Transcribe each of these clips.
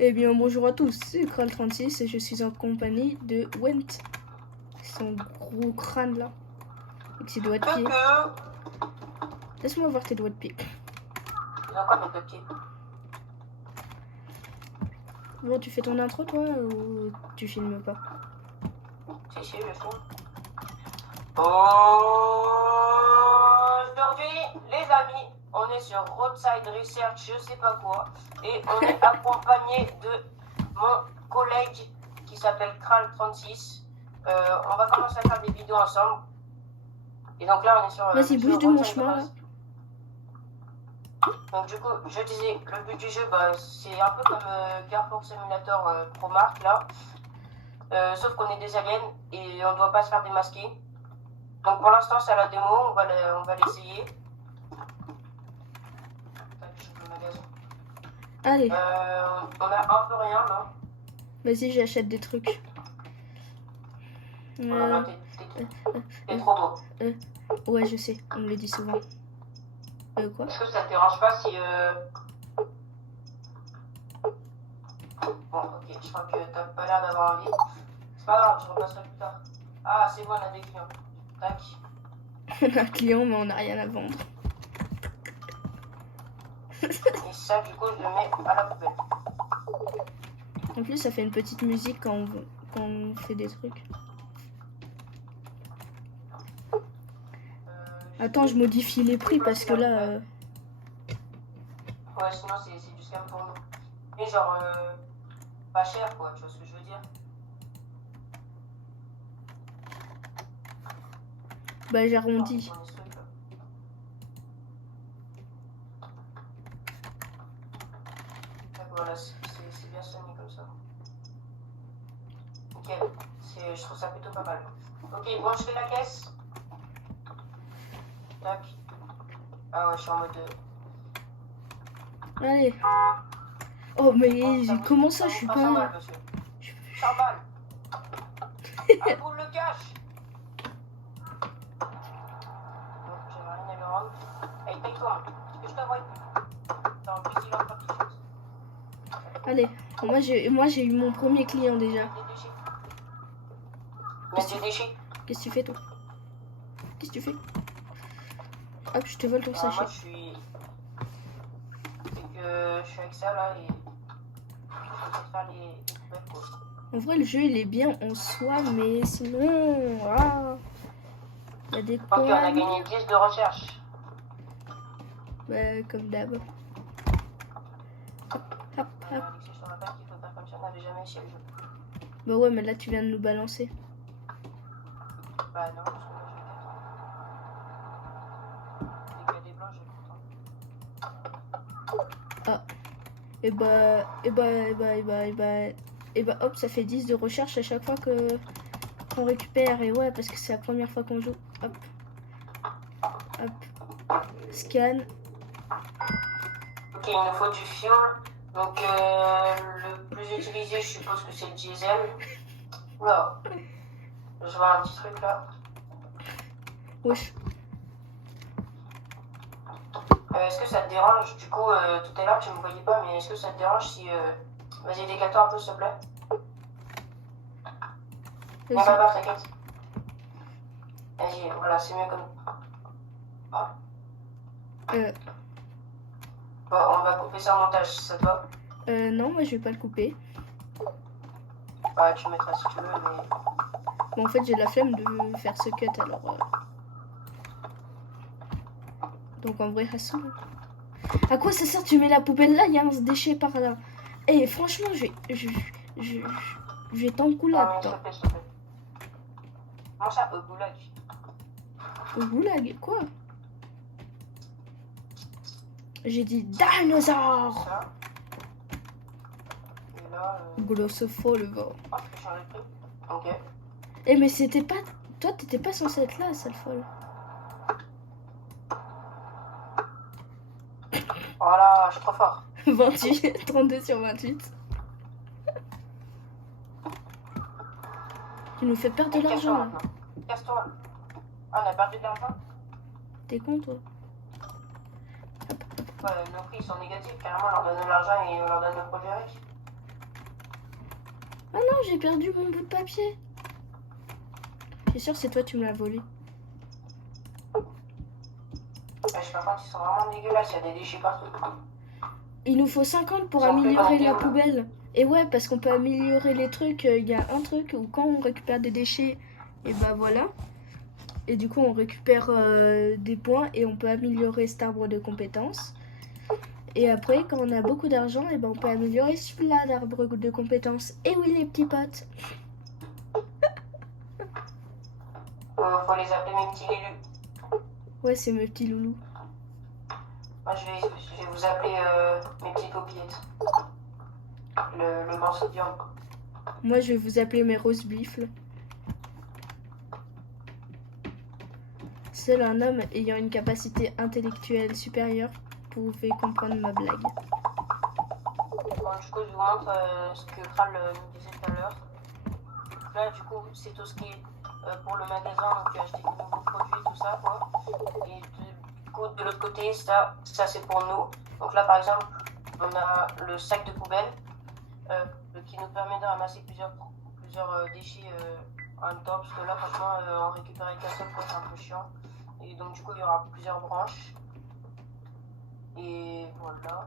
Eh bien, bonjour à tous, c'est Kral36 et je suis en compagnie de Went. Son gros crâne là. Avec ses doigts de pied. Laisse-moi voir tes doigts de pied. Ils ont quoi mes doigts de pied? Bon, tu fais ton intro toi ou tu filmes pas? Si, je filme. Aujourd'hui, les amis, on est sur Roadside Research, je sais pas quoi, et on est accompagné de mon collègue qui s'appelle Kral36. On va commencer à faire des vidéos ensemble. Et donc là, on est sur. Vas-y, bouge de mon chemin là. Donc du coup, je disais, le but du jeu, bah, c'est un peu comme Carrefour Simulator Pro Mark là. Sauf qu'on est des aliens et on doit pas se faire démasquer. Donc pour l'instant c'est à la démo, on va l'essayer. Allez. On a un peu rien là. Vas-y, j'achète des trucs. T'es trop beau. Ouais, je sais, on me le dit souvent. Quoi? Est-ce que ça te dérange pas si... Bon, ok, je crois que t'as pas l'air d'avoir envie. C'est pas grave, je repasserai plus tard. Ah, c'est bon, on a des clients. Tac. On a un client, mais on n'a rien à vendre. Et ça, du coup, je le mets à la poubelle. En plus, ça fait une petite musique quand on fait des trucs. Attends, je modifie les prix parce que là... Ouais, sinon c'est du scam pour nous. Mais genre, pas cher quoi, tu vois ce que je veux dire? Bah, j'arrondis. Voilà, c'est bien sonné comme ça. Nickel, je trouve ça plutôt pas mal. Ok, bon, je fais la caisse. Tac. Ah ouais, je suis en mode... Allez. Oh, mais comment ça, je suis pas... 100 balles, monsieur. 100 balles. Un boule le cash. Non, j'avais rien à lui rendre. Hey, paye-toi. Est-ce que je t'envoie plus? En plus, il a encore quelque chose. Allez, moi j'ai eu mon premier client déjà. Qu'est-ce que tu fais toi? Qu'est-ce que tu fais? Hop, je te vole ton sachet. Moi je suis... C'est que je suis avec ça là et... Je vais faire les poubelles quoi. En vrai le jeu il est bien en soi mais sinon... Ah, y a des Ok, on a gagné 10 de recherche. Bah comme d'hab. Hop, hop, hop. Je te rappelle qu'il faut faire comme si on n'avait jamais essayé le jeu. Bah ouais mais là tu viens de nous balancer. Bah non, parce que moi j'ai 4 ans. Dès qu'il y a des blancs, j'ai plus de temps. Ah. Et bah hop, ça fait 10 de recherche à chaque fois qu'on récupère. Et ouais, parce que c'est la première fois qu'on joue. Hop. Hop. Scan. Ok, il nous faut du fuel. Donc le plus utilisé, je suppose que c'est le diesel. Oula. Je vois un petit truc là. Wesh. Est-ce que ça te dérange? Du coup, tout à l'heure tu me voyais pas, mais est-ce que ça te dérange si... Vas-y, décale-toi un peu s'il te plaît. On va voir, t'inquiète. Vas-y, voilà, c'est mieux comme... Ah. Bon, on va couper ça en montage, ça te va? Non, moi je vais pas le couper. Ouais, tu mettras si tu veux, mais... Bon, en fait, j'ai la flemme de faire ce cut, alors... Donc en vrai, Hassou. À quoi ça sert? Tu mets la poubelle là, il y a un déchet par là. Eh, franchement, je vais t'encoulade. Non, s'il te plaît, s'il te plaît. Comment ça, au goulag? Au goulag, quoi? J'ai dit dinosaure. Ça. Et là... Glossophobe. Oh, je peux changer de truc. Ok. Eh, mais c'était pas... Toi, t'étais pas censé être là, sale folle. Voilà, je suis trop fort. 28, 32 sur 28. Tu nous fais perdre de l'argent. Casse-toi. Ah, on a perdu de l'argent? T'es con, toi? Ouais, nos prix sont négatifs. Carrément, on leur donne de l'argent et on leur donne le projet avec. Ah non, j'ai perdu mon bout de papier. Je suis sûre c'est toi, tu me l'as volé. Je sais pas quand ils sont vraiment dégueulasses, il y a des déchets partout. Il nous faut 50 pour Ils ont plus améliorer connecté, la là. poubelle. Et ouais, parce qu'on peut améliorer les trucs. Il y a un truc où quand on récupère des déchets, et bah voilà. Et du coup, on récupère des points et on peut améliorer cet arbre de compétences. Et après, quand on a beaucoup d'argent, et ben on peut améliorer celui-là d'arbre de compétences. Et oui, les petits potes. Faut les appeler mes petits lélus. Ouais, c'est mes petits loulous. Moi, je vais vous appeler mes petites paupiètes. Le morceau de viande. Moi, je vais vous appeler mes rose bifles. Seul un homme ayant une capacité intellectuelle supérieure pouvait comprendre ma blague. Bon, du coup, je vous montre ce que Kral nous disait tout à l'heure. Là, du coup, c'est tout ce qui est pour le magasin, donc acheter de nouveaux produits, tout ça, quoi. Et du coup, de l'autre côté, ça c'est pour nous. Donc là, par exemple, on a le sac de poubelle qui nous permet de ramasser plusieurs déchets en même temps, parce que là, franchement, en récupérer qu'un seul, c'est un peu chiant. Et donc, du coup, il y aura plusieurs branches. Et voilà.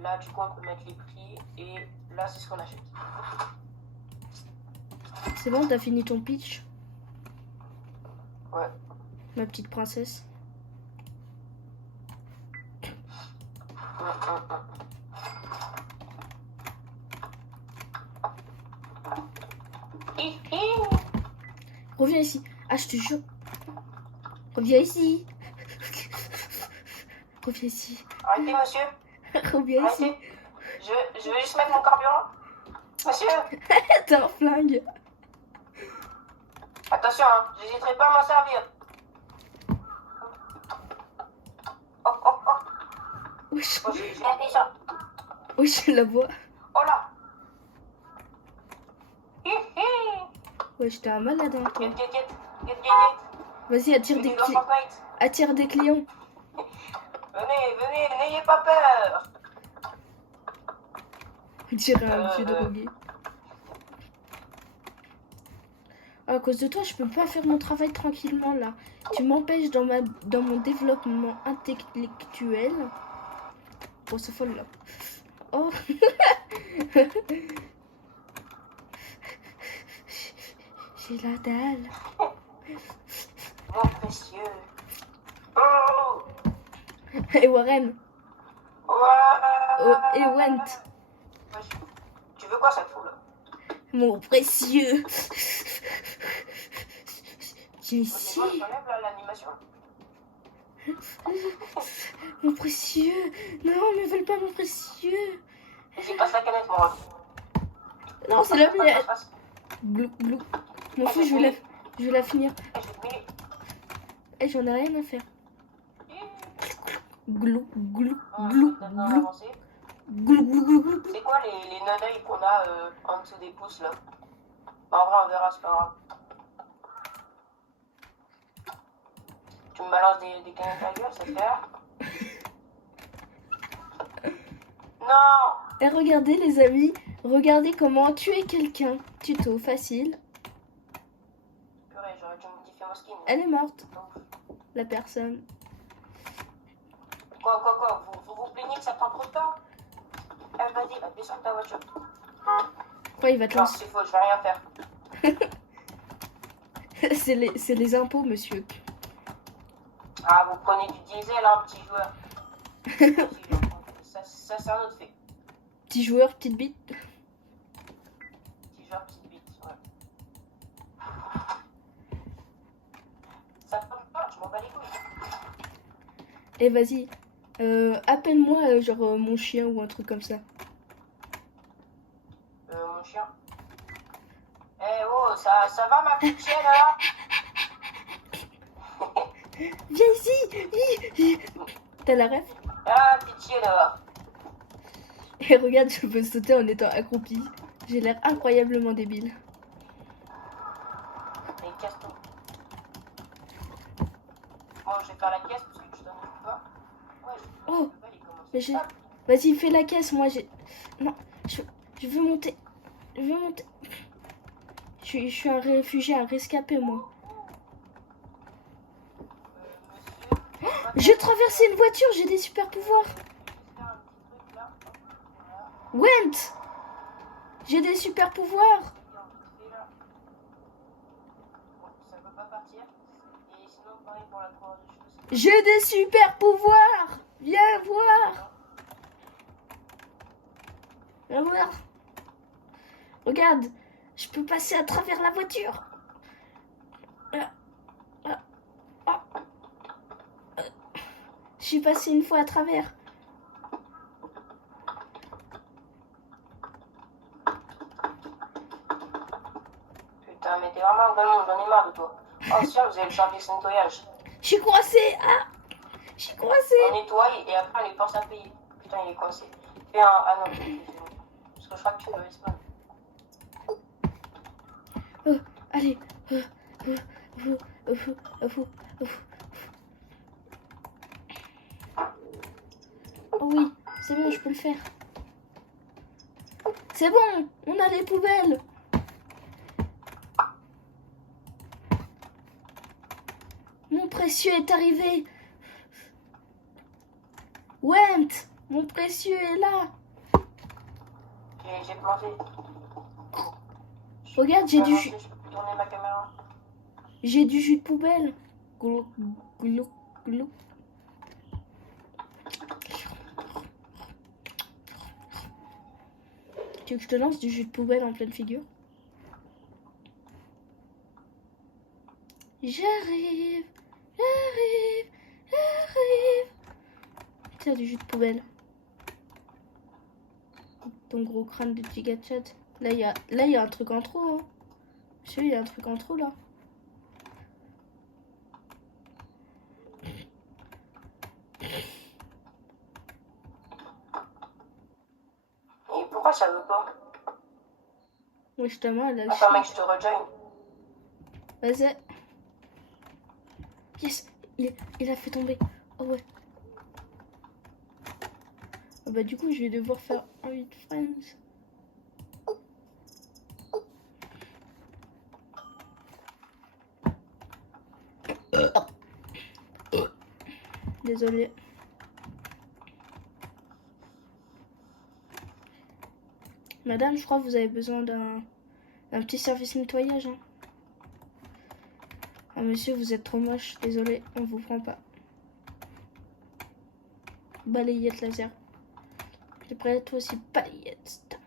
Là, du coup, on peut mettre les prix. Et là, c'est ce qu'on achète. C'est bon, t'as fini ton pitch? Ouais. Ma petite princesse. Reviens ici. Ah, je te jure. Reviens ici. Reviens ici. Arrêtez, monsieur. Reviens ici. Arrêtez. Je vais juste mettre mon carburant. Monsieur. T'as un flingue. Attention, hein, j'hésiterai pas à m'en servir. Oh, oh, oh. Wesh. Oh, j'ai appuyé ça. Wesh, la voix. Oh là. Wesh, t'es un malade, hein, toi. Get. Vas-y, attire des, attire des clients. Venez, n'ayez pas peur. On dirait un vieux drogué. À cause de toi, je peux pas faire mon travail tranquillement là. Tu m'empêches dans mon développement intellectuel. Bon, c'est folle là. Oh. J'ai la dalle. Mon précieux. Oh. Et Warren. Oh, et Went. Tu veux quoi cette foule? Mon précieux. J'ai ici. Je enlève l'animation. Mon précieux. Non, mais vole pas mon précieux. C'est pas la canette, moi. Non, c'est la mienne. Glou, glou. M'en fous, je vais la finir. Eh, j'en ai rien à faire. Glou, glou, glou, glou. Glou, glou, glou, glou. C'est quoi les naneuils qu'on a en dessous des pouces là? En vrai, on verra, c'est pas grave. Tu me balances des canettes à la gueule, c'est faire. Non! Et regardez les amis, regardez comment tuer quelqu'un. Tuto facile. Purée, j'aurais dû modifier mon skin. Elle est morte. La personne. Quoi? Vous vous plaignez que ça prend trop de temps? Eh, vas-y, descends de ta voiture. Quoi, il va te Non, lancer. c'est faux, je vais rien faire. C'est les impôts, monsieur. Ah, vous prenez du diesel, hein, petit joueur. Ça c'est un autre fait. Petit joueur, petite bite. Petit joueur, petite bite, ouais. Ça prend pas, je m'en bats les couilles. Et vas-y. Appelle-moi genre mon chien ou un truc comme ça. Mon chien. Eh oh, ça va ma petite chienne là? Viens ici. T'as la ref? Ah, petite chienne là. Et regarde, je peux sauter en étant accroupi. J'ai l'air incroyablement débile. Et casse-toi. Bon, je vais faire la caisse parce que tu t'en occupes pas. Ouais, Oh, je vais aller commencer. mais j'ai... Vas-y, fais la caisse, moi j'ai... Non, je veux monter. Je veux monter. Je suis un réfugié, un rescapé, moi. Monsieur, J'ai traversé une voiture, j'ai des super pouvoirs. faire un petit truc là. Voilà. Went! J'ai des super pouvoirs. Fait là. Bon, ça peut pas partir. Et sinon, pareil pour la couleur des cheveux. J'ai des super pouvoirs. Viens voir. Viens voir. Regarde, je peux passer à travers la voiture. Je suis passé une fois à travers. Putain, mais t'es vraiment un golemon, j'en ai marre de toi. Oh, tiens, vous avez le service nettoyage. Je suis coincé. Ah, je suis coincé. On nettoie et après on les force à payer. Putain, il est coincé. Fais un. Ah non, c'est bon. Parce que je crois que tu peux respawn. Allez. Oh oui, c'est bon, je peux le faire. C'est bon, on a les poubelles. Mon précieux est arrivé. Went, mon précieux est là. J'ai planté. Regarde, j'ai du jus. Je peux tourner ma caméra. J'ai du jus de poubelle. Glou, glou, glou. Tu veux que je te lance du jus de poubelle en pleine figure? J'arrive, j'arrive, j'arrive. Tiens, du jus de poubelle. Ton gros crâne de giga chat. Là, il y a un truc en trop. Hein. Monsieur, il y a un truc en trop là. Et pourquoi ça veut pas? Oui, justement, elle a le Attends, chien. mec, je te rejoins. Vas-y. Yes, il a fait tomber. Oh ouais. Ah bah du coup, je vais devoir faire un 8 friends. Désolé. Madame, je crois que vous avez besoin d'un petit service nettoyage. Hein. Ah monsieur, vous êtes trop moche. Désolé, on vous prend pas. Balayette laser. T'es prêt? Toi aussi, balayette.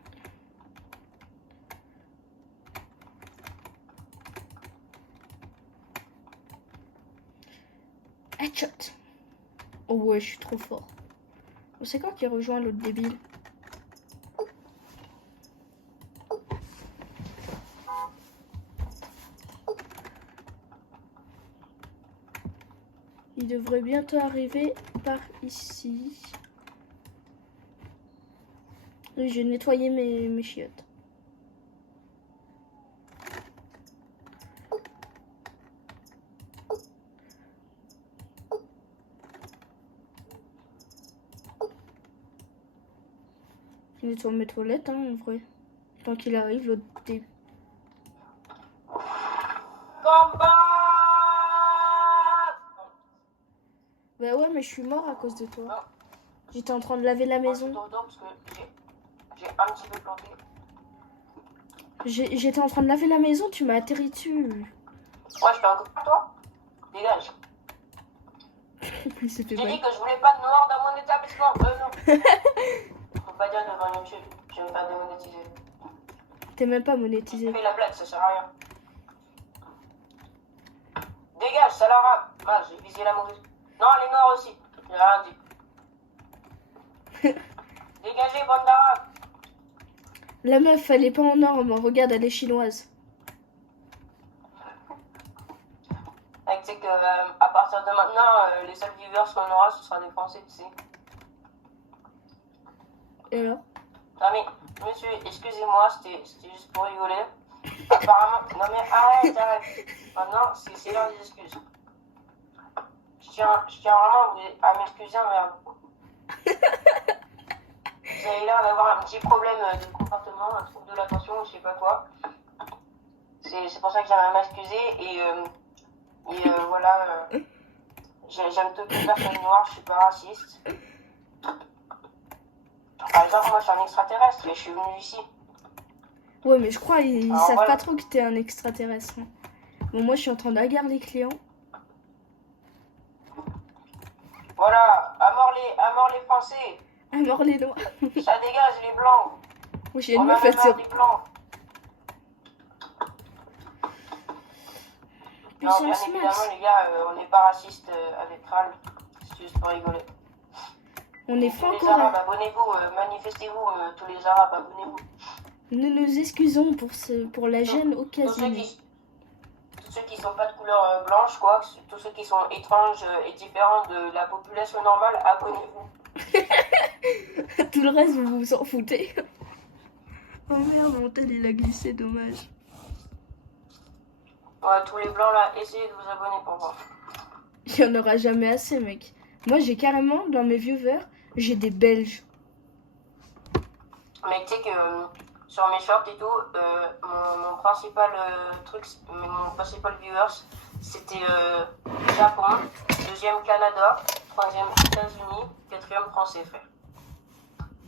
Headshot. Oh ouais, je suis trop fort. C'est quand qu'il rejoint l'autre débile? Il devrait bientôt arriver par ici. Oui, j'ai nettoyé mes chiottes. Je nettoie mes toilettes, hein, en vrai. Tant qu'il arrive, l'autre débile. Combat! Bah ouais, mais je suis mort à cause de toi. Non. J'étais en train de laver la Moi, maison. je suis parce que j'ai un petit peu planté. J'étais en train de laver la maison, tu m'as atterri dessus. Ouais, je fais un coup à toi. Dégage. Il s'est fait J'ai mal. dit que je voulais pas de noir dans mon établissement. Non. Faut pas dire devant YouTube. Je vais me faire démonétiser. T'es même pas J'ai monétisé. fait la blague, ça sert à rien. Dégage, sale arabe. Ah, j'ai visé la mauvaise. Non, les noirs aussi. J'ai rien dit. Dégagez, bande d'arabes. La meuf, elle est pas en norme. Regarde, elle est chinoise. Tu sais que à partir de maintenant, les seuls viewers qu'on aura, ce sera des Français, tu sais. Et là? Non mais, monsieur, excusez-moi, c'était juste pour rigoler. Apparemment, non mais arrête. Maintenant, c'est l'heure des excuses. Je tiens vraiment à m'excuser envers vous. Vous avez l'air d'avoir un petit problème de comportement, un trouble de l'attention, je sais pas quoi. C'est pour ça que j'aimerais m'excuser voilà. J'aime toutes les personnes noires, je suis pas raciste. Par exemple, moi je suis un extraterrestre et je suis venu ici. Ouais, mais je crois ils Alors, savent voilà. pas trop que t'es un extraterrestre. Hein. Bon, moi je suis en train d'agarrer les clients. Voilà, à mort les Français, À mort les noirs. ça dégage les Blancs. Moi j'ai On une en meuf, a elle marre s'est... des Blancs. Non, bien Puissance évidemment, max. les gars, on n'est pas raciste avec Kral. C'est juste pour rigoler. On est Tous les franco. Arabes, abonnez-vous, manifestez-vous, tous les Arabes, abonnez-vous. Nous nous excusons pour la gêne Tous occasionnée. ceux qui sont pas de couleur blanche, quoi, tous ceux qui sont étranges et différents de la population normale, abonnez-vous. Tout le reste, vous vous en foutez. Oh merde, mon tel il a glissé, dommage. Ouais, tous les blancs là, essayez de vous abonner pour voir. Il y en aura jamais assez, mec. Moi j'ai carrément, dans mes viewers, j'ai des Belges. Mais tu sais que sur mes shorts et tout, mon principal mon principal viewers, c'était Japon, deuxième Canada, troisième États-Unis, quatrième français, frère.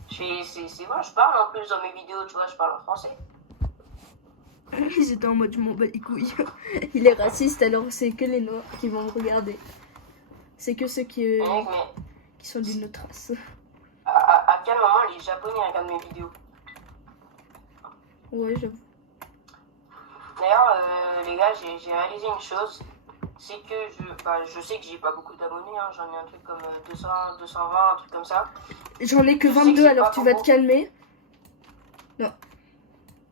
C'est bon, je parle en plus dans mes vidéos, tu vois, je parle en français. Ils étaient en mode je m'en bats les couilles. Il est raciste alors c'est que les noirs qui vont me regarder. C'est que ceux qui sont d'une autre race. À quel moment les Japonais regardent mes vidéos? Ouais, j'avoue. D'ailleurs, les gars, j'ai réalisé une chose, c'est que je sais que j'ai pas beaucoup d'abonnés, hein, j'en ai un truc comme 200, 220, un truc comme ça. J'en ai que Je sais 22 c'est alors pas tu vas te beaucoup. calmer. Non.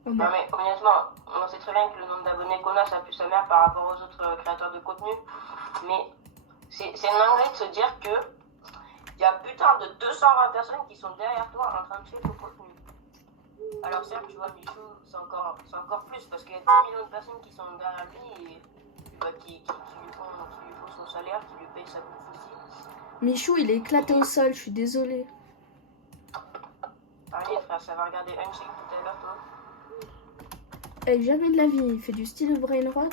Oh, Non merde. mais honnêtement, on sait très bien que le nombre d'abonnés qu'on a, ça pue sa mère par rapport aux autres créateurs de contenu. Mais c'est une dinguerie de se dire que il y a putain de 220 personnes qui sont derrière toi en train de faire ton contenu. Alors certes, tu vois, Michou, c'est encore plus parce qu'il y a 10 millions de personnes qui sont derrière lui et qui lui font son salaire, qui lui payent sa bouffe aussi. Michou il est éclaté au sol, je suis désolée. Allez frère, ça va regarder Unchained tout à l'heure toi. Eh, jamais de la vie, il fait du style brain rot,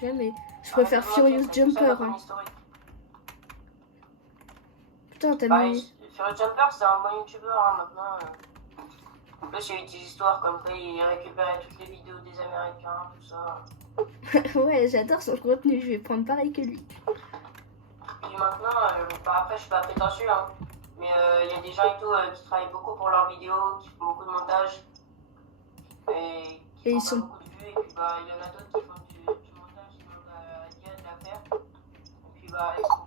jamais. Je préfère Furious Jumper. Hein. Putain, t'as mis... Furious Jumper, c'est un bon youtubeur hein, maintenant. En plus, il y a eu des histoires comme quoi il récupérait toutes les vidéos des Américains, tout ça. Ouais, j'adore son contenu, je vais prendre pareil que lui. Et maintenant, après, je suis pas prétentieux, hein, mais il y a des gens et tout qui travaillent beaucoup pour leurs vidéos, qui font beaucoup de montage et qui font pas beaucoup de vues. Et puis, il y en a d'autres qui font du montage, qui demandent à l'IA de la faire. Et puis, ils se font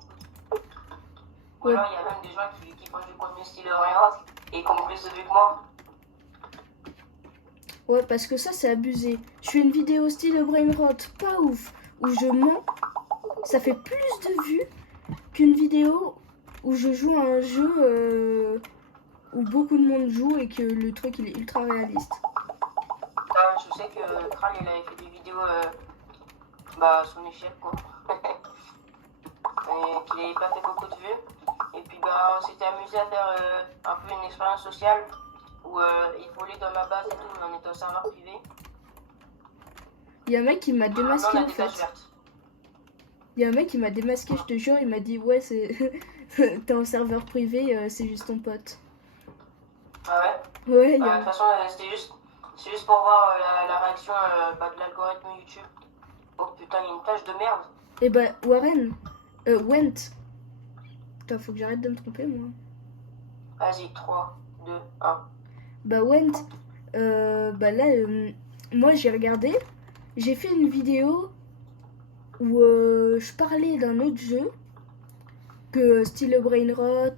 Ou alors, il y a même des gens qui font du contenu style Orient et qui ont plus de vues que moi. Ouais, parce que ça, c'est abusé. Je fais une vidéo style brainrot, pas ouf, où je mens. Ça fait plus de vues qu'une vidéo où je joue à un jeu où beaucoup de monde joue et que le truc, il est ultra réaliste. Je sais que Kral, il avait fait des vidéos son échec, quoi. Et qu'il n'avait pas fait beaucoup de vues. Et puis, on s'était amusé à faire un peu une expérience sociale. Où il volait dans ma base et tout, mais on était au serveur privé. Il y a un mec qui m'a démasqué en fait. Il y a un mec qui m'a démasqué, je te jure, il m'a dit ouais, c'est t'es en serveur privé, c'est juste ton pote. Ah ouais? Ouais, De toute façon, c'est juste pour voir la réaction de l'algorithme YouTube. Oh putain, il y a une tache de merde. Et bah, Warren, Went. Putain, faut que j'arrête de me tromper moi. Vas-y, 3, 2, 1. Bah Went, là, moi j'ai regardé, j'ai fait une vidéo où je parlais d'un autre jeu que style Brainrot,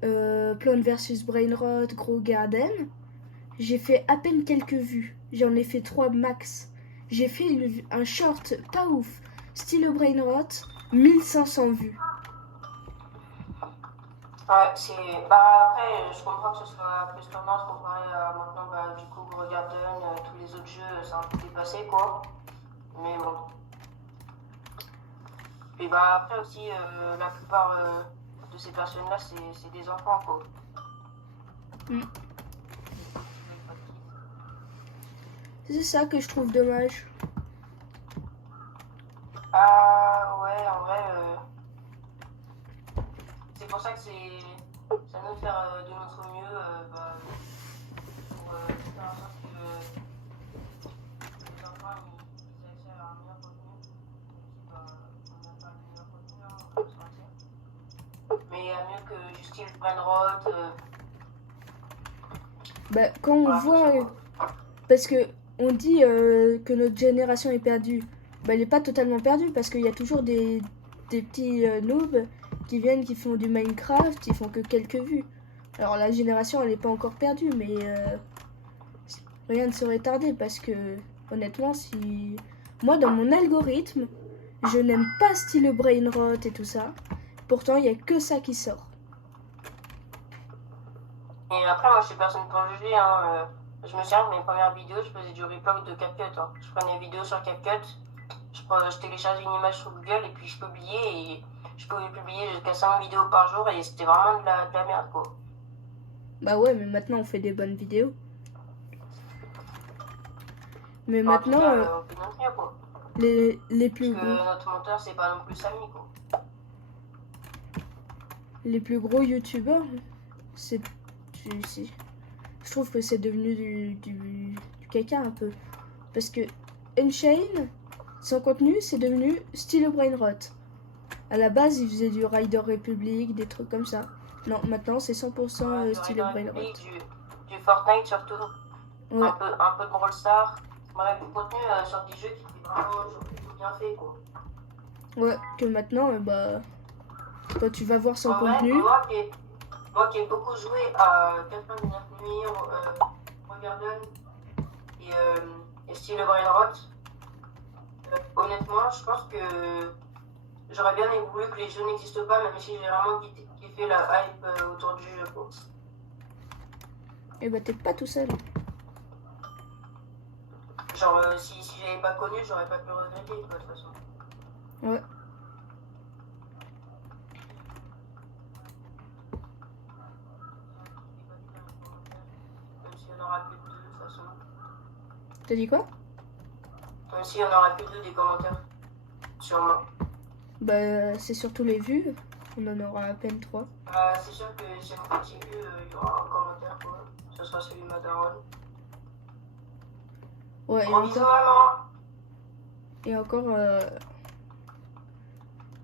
Plants vs Brainrot, Grow Garden. J'ai fait à peine quelques vues, j'en ai fait 3 max. J'ai fait un short pas ouf, style Brainrot, 1500 vues. Ouais, après, je comprends que ce soit plus tendance comparé à maintenant, du coup, Grow Garden, tous les autres jeux, c'est un peu dépassé, quoi. Mais bon. Et après aussi, la plupart de ces personnes-là, c'est des enfants, quoi. C'est ça que je trouve dommage. Ah ouais, en vrai, c'est pour ça que c'est à nous de faire de notre mieux pour faire en sorte que les enfants ils aient accès à un meilleur contenu. Même si on n'a pas le meilleur contenu, hein, on va se mentir. Mais il y a mieux que Justine Brainrot. Bah, quand on voit, parce que on dit que notre génération est perdue, bah, elle n'est pas totalement perdue parce qu'il y a toujours des petits noobs qui viennent, qui font du Minecraft, ils font que quelques vues. Alors la génération elle n'est pas encore perdue, mais rien ne serait tardé parce que honnêtement, si moi dans mon algorithme, je n'aime pas style Brainrot et tout ça, pourtant il n'y a que ça qui sort. Et après, moi, je suis personne pour juger. Hein. Je me souviens de mes premières vidéos, je faisais du replog de CapCut. Hein. Je prenais une vidéo sur CapCut, je téléchargeais une image sur Google et puis je publiais. Et je pouvais publier jusqu'à 5 vidéos par jour et c'était vraiment de la merde, quoi. Bah ouais, mais maintenant on fait des bonnes vidéos. Mais En maintenant, tout cas, on fait notre mieux, quoi. les plus Parce gros, que notre monteur, c'est pas non plus Samy, quoi. les plus gros youtubeurs, c'est je trouve que c'est devenu du caca un peu. Parce que Unchained, son contenu, c'est devenu style Brainrot. À la base, il faisait du Rider Republic, des trucs comme ça. Non, maintenant, c'est 100% style Brainrot. Du Fortnite surtout. Ouais. Un peu de Brawl Stars. Bref, du contenu sur des jeux qui étaient vraiment plutôt bien fait, quoi. Ouais, que maintenant, bah, quand tu vas voir son En vrai, contenu... Moi qui ai beaucoup joué à 99 nuits, Regarden et Style Brainrot, honnêtement, je pense que j'aurais bien voulu que les jeux n'existent pas, même si j'ai vraiment kiffé la hype autour du jeu, quoi. Et bah, t'es pas tout seul. Genre, si j'avais pas connu, j'aurais pas pu le regretter, de toute façon. Ouais. Même s'il y en aura plus de deux, de toute façon. T'as dit quoi? Même s'il y en aura plus de deux des commentaires. Sûrement. Bah, c'est surtout les vues. On en aura à peine 3. C'est sûr que si on continue, il y aura un commentaire, quoi. Ce sera celui de Madaron. Ouais, Gros bisous, maman! et encore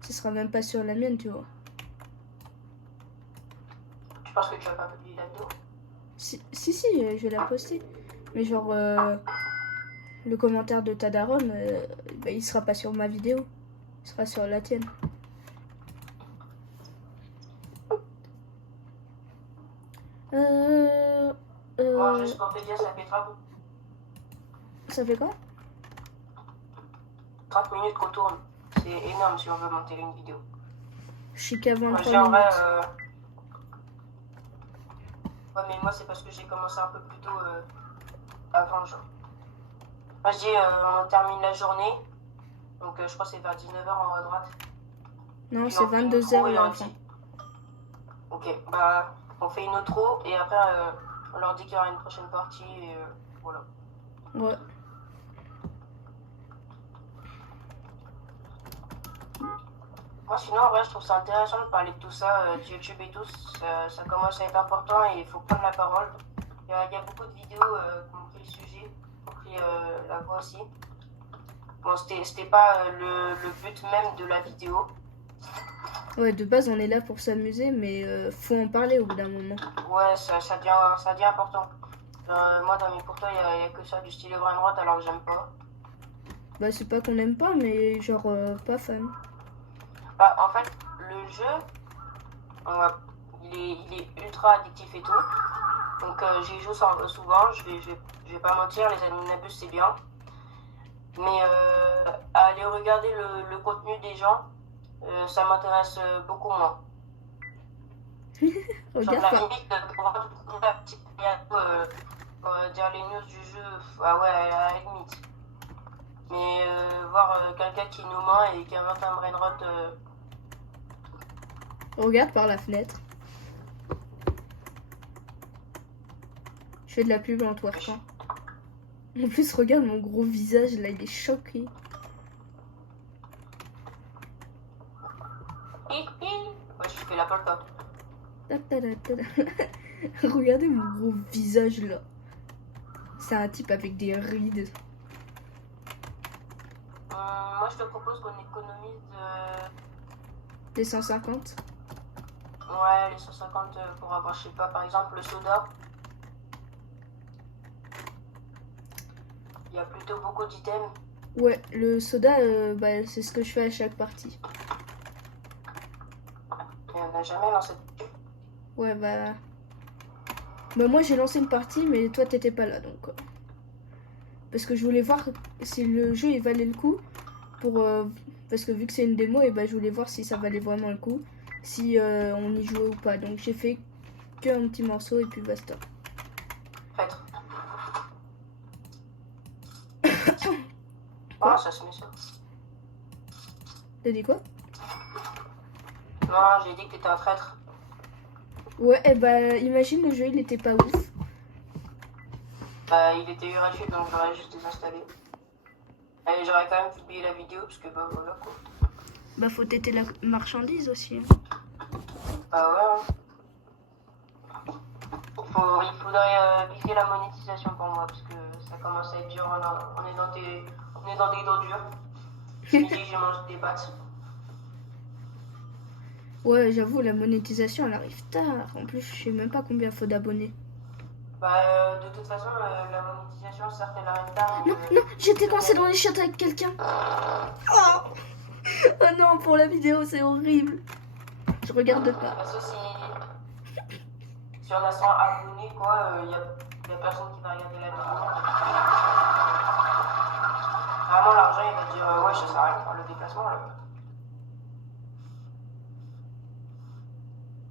ce sera même pas sur la mienne, tu vois. Tu penses que tu vas pas publier la vidéo? Si, je vais la poster. Mais genre, le commentaire de ta daronne, bah, il sera pas sur ma vidéo. Il sera sur la tienne. Moi, juste pour te dire, ça fait 30 Ça fait quoi? 30 minutes qu'on tourne. C'est énorme si on veut monter une vidéo. Je suis qu'à 23 Moi, minutes. en vrai, ouais, mais moi, c'est parce que j'ai commencé un peu plus tôt avant, genre. Moi, je dis, on termine la journée. Donc, je crois que c'est vers 19h en haut à droite. Non, Puis c'est on fait une 22h outro et la on fin. dit- Ok, bah, on fait une outro et après, on leur dit qu'il y aura une prochaine partie et voilà. Ouais. Moi, sinon, en vrai, je trouve ça intéressant de parler de tout ça, de YouTube et tout. Ça commence à être important et il faut prendre la parole. Il y a beaucoup de vidéos qui ont pris le sujet, qui ont pris la voix aussi. Bon, c'était pas le but même de la vidéo. Ouais, de base, on est là pour s'amuser, mais faut en parler au bout d'un moment. Ouais, ça devient important. Moi, dans mes pourtours, il y a que ça, du style Brainrot, alors que j'aime pas. Bah, c'est pas qu'on aime pas, mais genre, pas fan. Bah, en fait, le jeu, il est ultra addictif et tout. Donc, j'y joue souvent, je vais pas mentir, les Animnabus, c'est bien. Mais aller regarder le contenu des gens, ça m'intéresse beaucoup moins. Regarde la pas. limite, pour voir un petit peu, dire les news du jeu, ah ouais, à la limite. Mais voir quelqu'un qui nous ment et qui invente un brainrot, Regarde par la fenêtre. Je fais de la pub en twerkant. En plus, regarde mon gros visage, là, il est choqué. Ouais, je fais la polka. Ta ta ta ta ta. Regardez mon gros visage, là. C'est un type avec des rides. Moi, je te propose qu'on économise Des 150. ouais, les 150 pour avoir, je sais pas, par exemple, le soda. Il y a plutôt beaucoup d'items. Ouais, le soda, bah, c'est ce que je fais à chaque partie. Et on n'a jamais lancé de... Ouais, bah... Bah moi, j'ai lancé une partie, mais toi, t'étais pas là, donc... Parce que je voulais voir si le jeu, il valait le coup. Pour, parce que vu que c'est une démo, et bah, je voulais voir si ça valait vraiment le coup. Si on y jouait ou pas. Donc, j'ai fait qu'un petit morceau, et puis basta. Traître. Quoi? Ça se met ça. T'as dit quoi? Non, j'ai dit que t'étais un traître. Ouais, et bah, imagine, le jeu, il était pas ouf. Il était gratuit, donc j'aurais juste désinstallé. Et j'aurais quand même publié la vidéo, parce que bah voilà quoi. Bah, faut têter la marchandise aussi. Bah ouais. Il faudrait viser la monétisation pour moi, parce que ça commence à être dur. On est dans des dos durs. Ce midi, j'ai mangé des pâtes. Ouais, j'avoue, la monétisation, elle arrive tard. En plus, je sais même pas combien faut d'abonnés. De toute façon, la monétisation, certes, elle arrive tard. Non, non, j'étais coincée dans les chiottes avec quelqu'un. Oh! Oh non, pour la vidéo, c'est horrible. Je regarde pas. Parce que si on a 100 abonnés, quoi, y a personne qui va regarder la vidéo. Vraiment, l'argent, il va dire, ouais, ça sert à rien de faire le déplacement, là.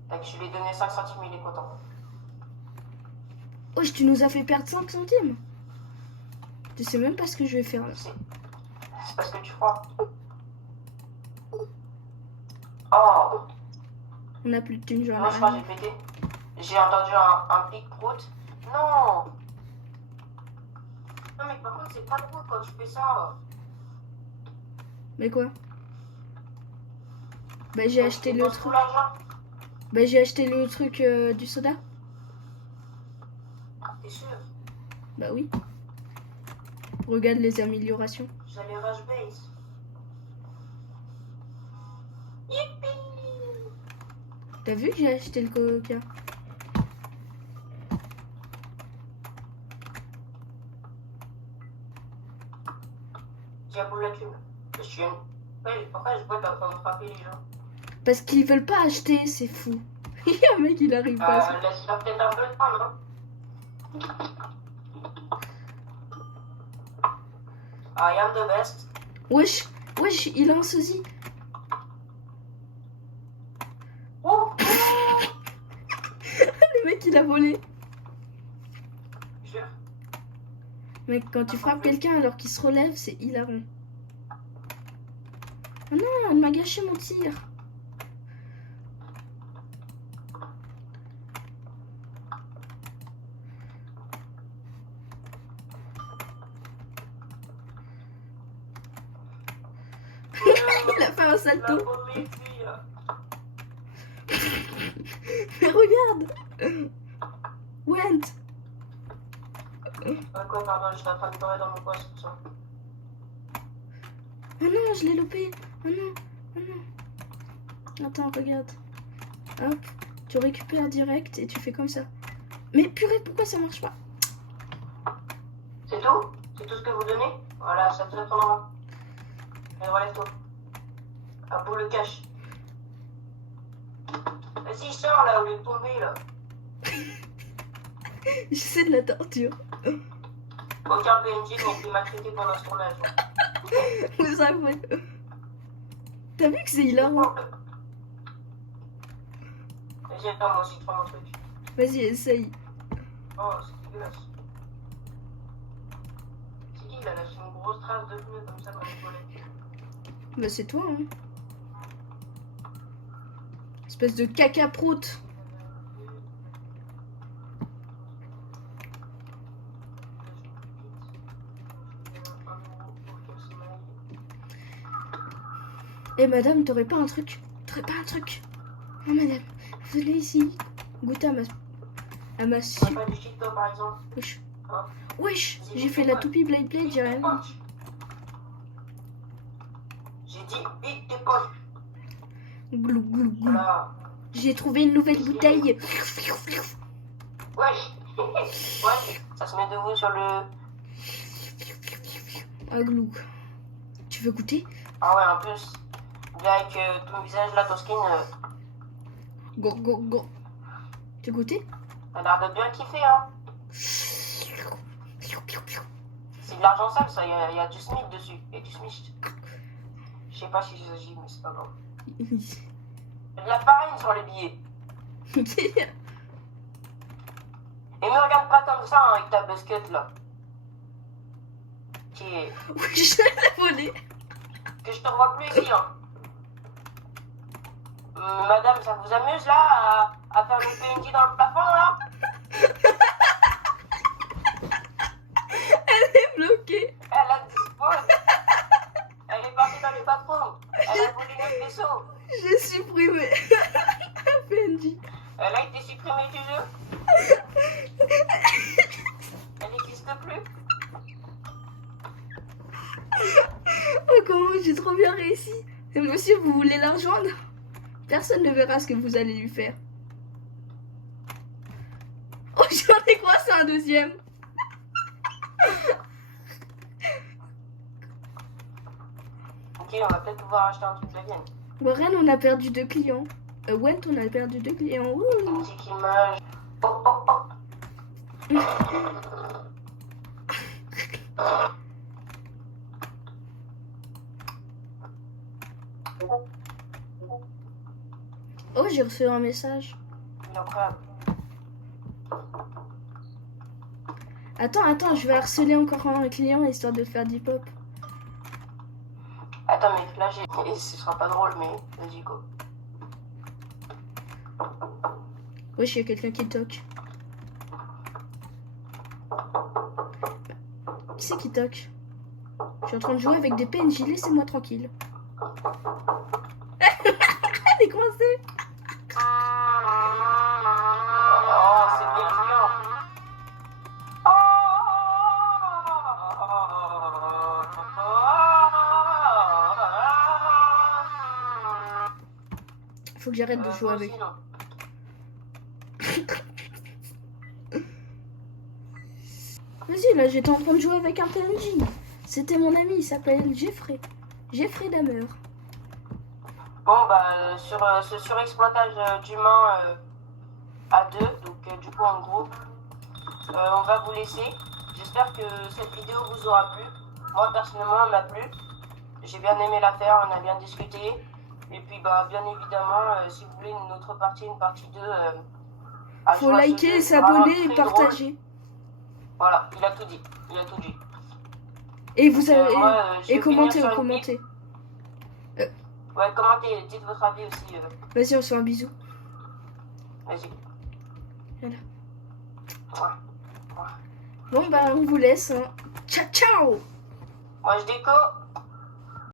Tac, je lui ai donné 5 centimes, il est content. Oh, tu nous as fait perdre 5 centimes. Tu sais même pas ce que je vais faire là. C'est parce que tu crois. Oh! On a plus de thunes, genre. Moi, je crois que j'ai pété. J'ai entendu un pic prout. Non! Non, mais par contre, c'est pas drôle quand tu fais ça. Mais quoi? Bah, j'ai acheté le truc. Bah, j'ai acheté le truc du soda. T'es sûr? Bah oui. Regarde les améliorations. J'allais rush base. Yippee! T'as vu que j'ai acheté le coca? J'ai un bout la thune. Je suis une... Pourquoi je vois t'es en train de frapper les gens? Parce qu'ils veulent pas acheter, c'est fou. Il y a un mec, il arrive pas. Laisse-leur peut-être un peu le temps, non? I am the best. Wesh, wesh, il a un sosie. Oh! Le mec, il a volé. Jure. Mec, quand tu frappes quelqu'un alors qu'il se relève, c'est hilarant. Oh non, elle m'a gâché mon tir. Il a fait un salto. Mais regarde. Went. Quoi, pardon, j'étais en train de pleurer dans mon coin, c'est pour ça. Oh non, je l'ai loupé. Oh non, oh non. Attends, regarde. Hop, tu récupères direct et tu fais comme ça. Mais purée, pourquoi ça marche pas? C'est tout? C'est tout ce que vous donnez? Voilà, ça te prendra. Allez, relève-toi. À bout le cache. Vas-y, sors là, au lieu de tomber là. J'essaie de la torture. Aucun PNJ n'a été maltraité pendant ce tournage. Vous savez. T'as vu que c'est hilarant? Vas-y, attends, moi aussi, prends mon truc. Vas-y, essaye. Oh, c'est dégueulasse. C'est qui, il a lâché une grosse trace de pneu comme ça dans les toilettes? Bah c'est toi, hein. Espèce de caca prout. Eh madame, t'aurais pas un truc? T'aurais pas un truc? Oh madame, venez ici. Goûtez à ma T'as pas du Cheeto par exemple? Wesh. Hein? Wesh, j'ai fait la toupie Blade Blade, j'ai rien. J'ai dit vite tes poches. Glou, glou, glou. Voilà. J'ai trouvé une nouvelle bouteille. Wesh. Ouais, ça se met debout sur le... Ah, glou. Tu veux goûter? Ah ouais, en plus, bien avec ton visage là, ton skin, Go, go, go. Tu veux goûter? t'as l'air de bien kiffer, hein. C'est de l'argent sale, ça, il y a du SMIC dessus, et du SMIC. Je sais pas si je dis, mais c'est pas grave. Il y a de la farine sur les billets. Et me regarde pas comme ça, hein, avec ta basket là. Qui est... Oui, je l'ai volé. Que je te revois plus ici, hein. Madame, ça vous amuse là à faire le PNJ dans le plafond là? Elle est bloquée. Elle a dispose. Elle est partie dans les patrons. Elle a volé notre vaisseau. J'ai supprimé. PNJ. Elle a été supprimée du jeu. Elle n'existe plus. Oh, comment j'ai trop bien réussi. Et monsieur, vous voulez la rejoindre? Personne ne verra ce que vous allez lui faire. Oh, j'en ai croisé un deuxième. Ok, on va peut-être pouvoir acheter un truc de Vienne. Warren, on a perdu 2 clients. Went, on a perdu 2 clients. Ouh. Petite image. Oh, oh, oh. Oh, j'ai reçu un message. Il est incroyable. Attends, je vais harceler encore un client histoire de faire du pop. Attends, mais là, et ce sera pas drôle, mais vas-y, go. Wesh, il y a quelqu'un qui toque. Qui c'est qui toque? Je suis en train de jouer avec des PNJ, laissez-moi tranquille. Elle est coincée. Oh, c'est bien chiant. Faut que j'arrête de jouer avec. Sinon. Vas-y, là, j'étais en train de jouer avec un PNJ. C'était mon ami, il s'appelle Jeffrey. Jeffrey Dahmer. Bon, bah, sur ce surexploitage d'humains à deux, donc du coup en groupe, on va vous laisser. J'espère que cette vidéo vous aura plu. Moi, personnellement, elle m'a plu. J'ai bien aimé la faire, on a bien discuté. Et puis, bah, bien évidemment, si vous voulez une autre partie, une partie 2, faut liker, s'abonner et partager. Drôle. Voilà, il a tout dit. Il a tout dit. Et vous avez et commentez, ouais, commentez. commentez, dites votre avis aussi. Vas-y, on se fait un bisou. Vas-y. Voilà. Ouais. Bon, bah, on vous laisse. Hein. Ciao, ciao. Moi, je déco.